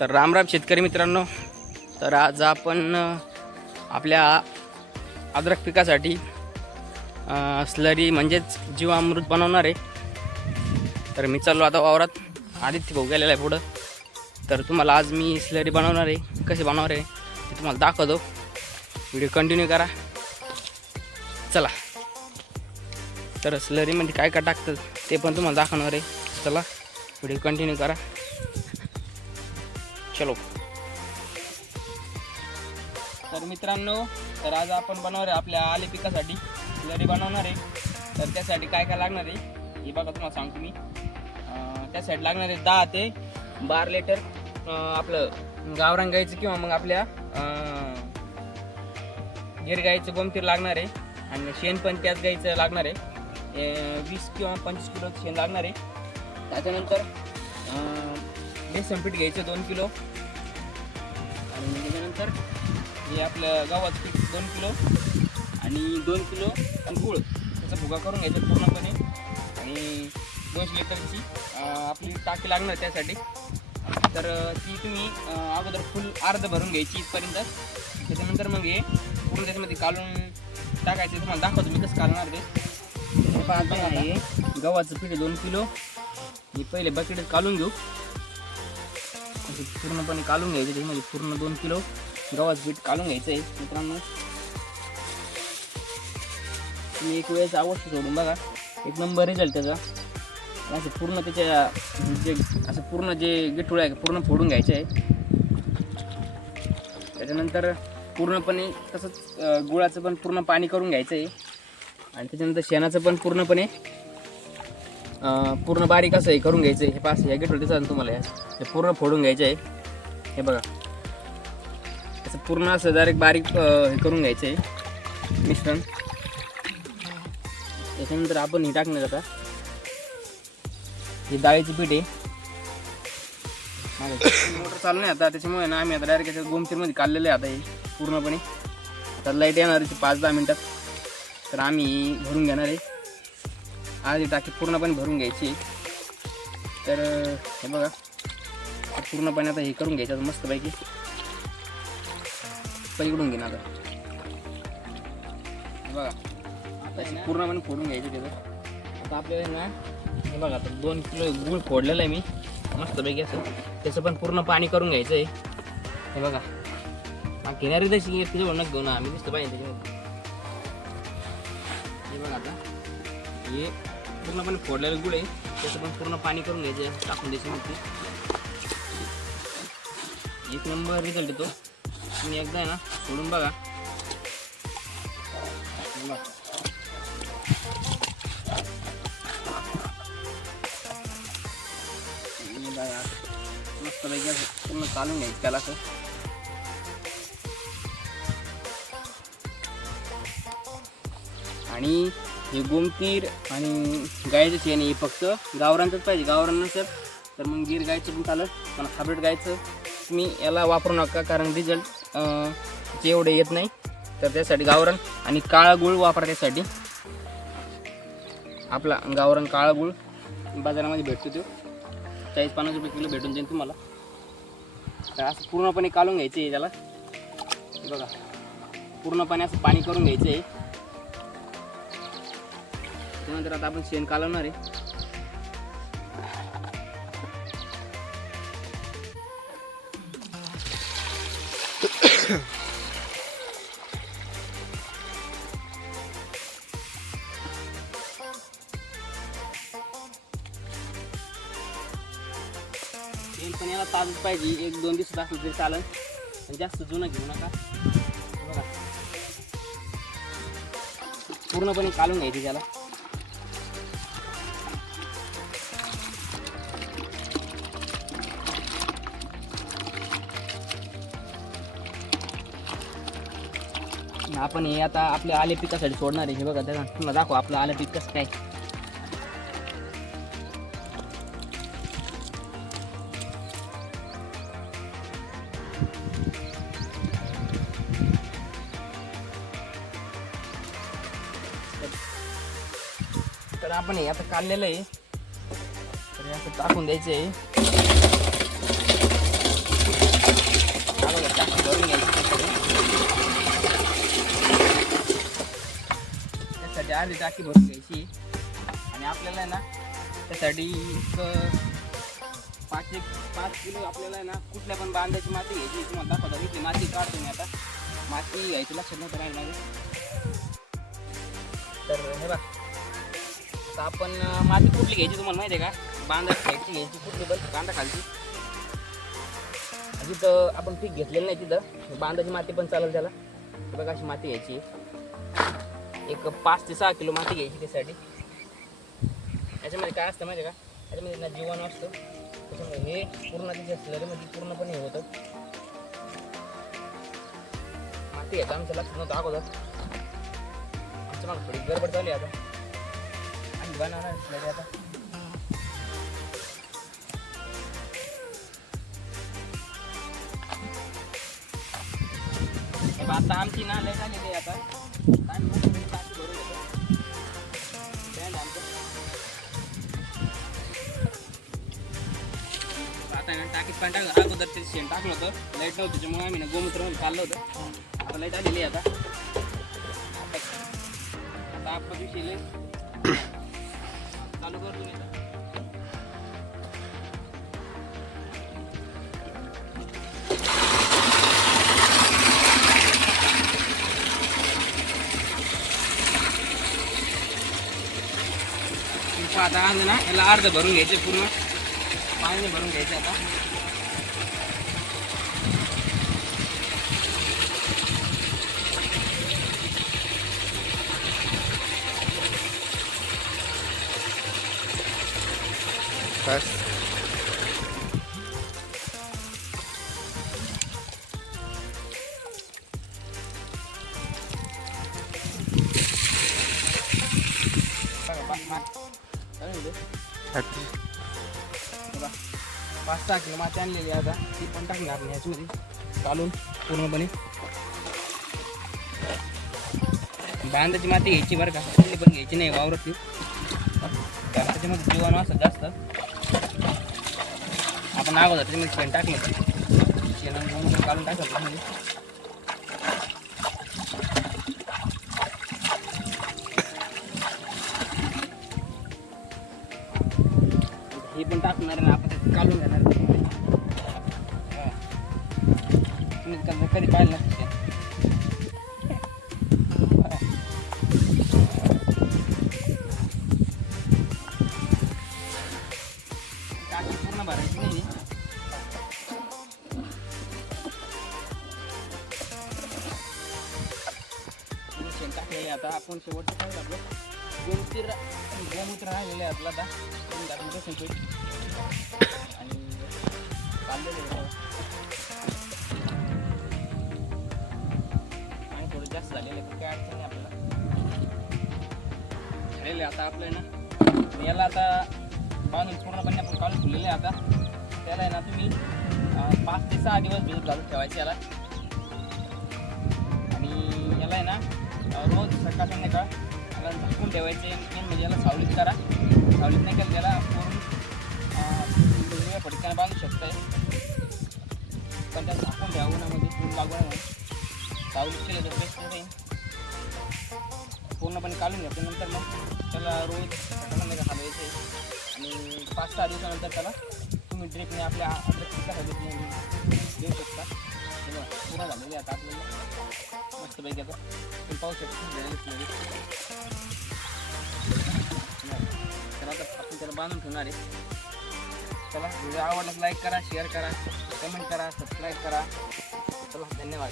तर रामराम शेतकरी मित्रांनो, तर आज आपण आपल्या अद्रक पिकासाठी स्लरी म्हणजेच जीवामृत बनवणार आहे. तर मी चाललो आता वावरात. आदित्य भाऊ गेलेला आहे पुढं. तर तुम्हाला आज मी स्लरी बनवणार आहे. कसे बनवणार आहे ते तुम्हाला दाखवतो. व्हिडिओ कंटिन्यू करा. चला, तर स्लरीमध्ये काय काय टाकतं ते पण तुम्हाला दाखवणार आहे. चला, व्हिडिओ कंटिन्यू करा. चलो. तर मित्रांनो, तर आज आपण बनवणार आहे आपल्या आले पिकासाठी स्लरी बनवणार आहे. तर त्यासाठी काय काय लागणार आहे हे बघा, तुम्हाला सांगतो मी. त्यासाठी लागणार आहे 10 ते 12 लिटर आपलं गावरान गाईचं किंवा मग आपल्या गिर गाईचं गोमतीर लागणार आहे. आणि शेण पण त्याच गाईचं लागणार आहे. 20 किंवा 25 किलो शेण लागणार आहे. त्याच्यानंतर बेसन पीठ घ्यायचं 2 किलो. आणि त्याच्यानंतर हे आपलं गव्हाचं पीठ 2 किलो आणि 2 किलो गूळ त्याचा भुगा करून घ्यायचा पूर्णपणे. आणि 200 लिटरची आपली टाकी लागणार त्यासाठी. तर ती तुम्ही अगोदर फुल अर्ध भरून घ्यायची इथपर्यंत. त्याच्यानंतर मग हे पूर्ण त्याच्यामध्ये काढून टाकायचं. तुम्हाला दाखवतो मी कसं काढणार ते. पाहता आहे गव्हाचं पीठ 2 किलो. हे पहिले बकेट काढून घेऊ. पूर्णपणे काढून घ्यायचं. त्याच्यामध्ये पूर्ण 2 किलो गव्हाचं पीठ काढून घ्यायचं आहे. मित्रांनो, तुम्ही एक वेळेस अवश्य सोडून बघा, एक नंबर रिझल्ट त्याचा. असं पूर्ण त्याच्या जे असं पूर्ण जे गिठुळे आहे पूर्ण फोडून घ्यायचे आहे. त्याच्यानंतर पूर्णपणे तसंच गुळाचं पण पूर्ण पाणी करून घ्यायचं आहे. आणि त्याच्यानंतर शेणाचं पण पूर्णपणे पूर्ण बारीक असं हे करून घ्यायचं आहे. हे पास या गिठुळे दिसतात तुम्हाला, हे पूर्ण फोडून घ्यायचं आहे. हे बघा, असं पूर्ण असं डायरेक्ट बारीक हे करून घ्यायचं आहे मिश्रण. त्याच्यानंतर आपण हे टाकणार आता हे डाळीचं पीठ आहे. मोटर चालू नाही आता, त्याच्यामुळे ना आम्ही आता डायरेक्ट याच्या गोमतीरमध्ये काढलेलं आहे आता हे पूर्णपणे. आता लाईट येणार आहे 5-10 मिनटात. तर आम्ही भरून घेणार आहे. आधी टाकी पूर्णपणे भरून घ्यायची. तर हे बघा, पूर्णपणे आता हे करून घ्यायचं मस्तपैकी. पलीकडून घेणार आता. हे बघा, आता पूर्णपणे फोडून घ्यायचं त्याचं. आता आपल्याला ना हे बघा, आता 2 किलो गूळ फोडलेलं आहे मी मस्तपैकी असं. त्याचं पण पूर्ण पाणी करून घ्यायचं आहे. हे बघा, घेणारी तशी तिथे म्हणून घेऊ ना आम्ही नुसतं पाहिजे त्याच्यामध्ये. हे बघा, आता हे पूर्णपणे फोडलेलं गुळ आहे. त्याचं पण पूर्ण पाणी करून घ्यायचं आहे. टाकून द्यायचं मग ते. एक नंबर रिझल्ट येतो. तुम्ही एकदा आहे ना फोडून बघा. मस्तपैकी असं पूर्ण चालून घ्यायचं त्याला असं. आणि हे गोमतीर आणि गायचं शेण हे फक्त गावरांचंच पाहिजे. गावरान नसेल तर मग गिर गायचं पण चालत. पण हायब्रिड गायचं तुम्ही याला वापरू नका, कारण रिझल्ट जे एवढे येत नाही. तर त्यासाठी गावरान आणि काळा गूळ वापरा. त्यासाठी आपला गावरान काळा गूळ बाजारामध्ये भेटतो. तो 40-50 रुपये किलो भेटून जाईल तुम्हाला. तर असं पूर्णपणे काढून घ्यायचं आहे त्याला. हे बघा, पूर्णपणे असं पाणी करून घ्यायचं आहे. त्यानंतर आता आपण शेण कालवणार आहे. शेण पण याला ताजच पाहिजे. 1-2 दिवसात असलं तरी चालेल, पण जास्त जुनं घेऊ नका. बघा, पूर्णपणे काढून घ्यायची त्याला. आपण हे आता आपल्या आले पिकासाठी सोडणार आहे. हे बघा, त्याला तुम्हाला दाखवा आपलं आलं पीक कसं काय. तर आपण हे आता काढलेलं आहे. तर हे असं टाकून द्यायचं आहे. अर्धी टाकी भरून घ्यायची आणि आपल्याला आहे ना त्यासाठी 5 किलो आपल्याला आहे ना कुठल्या पण बांधाची माती घ्यायची. तुम्हाला दाखवता इथली माती काढतो मी आता. माती घ्यायची लक्षात नव्हतं राहील माझं. तर हे बघा आता आपण माती कुठली घ्यायची तुम्हाला माहिती आहे का? बांधाची साईडची घ्यायची कुठली पण कांदा खालची. जिथं आपण पीक घेतलेलं नाही तिथं बांधाची माती पण चालेल त्याला. बघा अशी माती घ्यायची. एक 5 ते 6 किलो माती घ्यायची त्यासाठी. याच्यामध्ये काय असतं माहिती आहे का? याच्यामध्ये ना जीवाणू असतं. त्याच्यामुळे हे पूर्ण तिच्या स्लरीमध्ये पूर्णपणे हे होतं. माती घ्यायचं आमचं लक्षात नव्हतं अगोदर. आमच्या मागे थोडी गडबड चालू आहे आता. आम्ही बनवणार स्लरी आता. आता आमची ना लय झालेली आहे आता. टाकी भरून येतो आता ना टाकीत पाणी टाकलं. अगोदर ते शेण टाकलं होतं. लाईट नव्हतं त्याच्यामुळे आम्ही ना गोमूत्र चाललं होतं. आता लाईट आलेली आहे आता. आता आपण दिवशी चालू करतो मी आता. आता आलं ना याला अर्ध भरून घ्यायचे. पूर्ण पाणी भरून घ्यायचं आता. बस बघा 5-6 किलो माती आणलेली आता. ती पण टाकणार नाही ह्याच्यामध्ये काढून पूर्णपणे. बांधाची माती घ्यायची बरं का, कुठली पण घ्यायची नाही वावरातली. त्याच्यामध्ये जीवाणू असं जास्त. आपण अगोदर त्याच्यामध्ये शेण टाकलं होतं. शेण काढून टाकलं त्याच्यामध्ये. हे पण टाकणार ना आपण काढून घेणार. तुम्ही कधी पाहिलं नसतं. टाकी पूर्ण भरायची नाही. शेण टाकले आता आपण शेवटचं काय आपलं गोमूत्र राहिलेलं आहे आपलं आता. टाकून बसून आणि काढलेलं आणि थोडं जास्त झालेलं आहे. काय अडचण नाही आपल्याला. झालेलं आहे आता आपलं ना. याला आता बांधून पूर्णपणे आपण काढून ठेवलेलं आहे आता. त्याला आहे ना तुम्ही 5 ते 6 दिवस भिजत घालून ठेवायचे याला. आणि याला आहे ना रोज सकाळ संध्याकाळ याला झाकून ठेवायचे. मेन म्हणजे याला सावलीत करा. सावलीत नाही केलं त्याला पूर्ण फडक्यानं बांधू शकताय. पण त्याला झाकून ठेवा उन्हामध्ये पूर्ण लागू नये. सावलीत केलं तर बेस्ट राहील. पूर्णपणे काढून घेतल्यानंतर मग त्याला रोज सकाळमध्ये हलवायचे. आणि 5-6 दिवसानंतर त्याला तुम्ही ड्रिपने आपल्या अद्रक पिकासाठी देऊ शकता. पूर्ण झालेली आता आपल्याला मस्तपैकी आता तुम्ही पाहू शकता. तर आता आपण त्याला बांधून ठेवणार आहे. चला व्हिडिओ आवडल्यास लाईक करा, शेअर करा, कमेंट करा, सबस्क्राईब करा. चला धन्यवाद.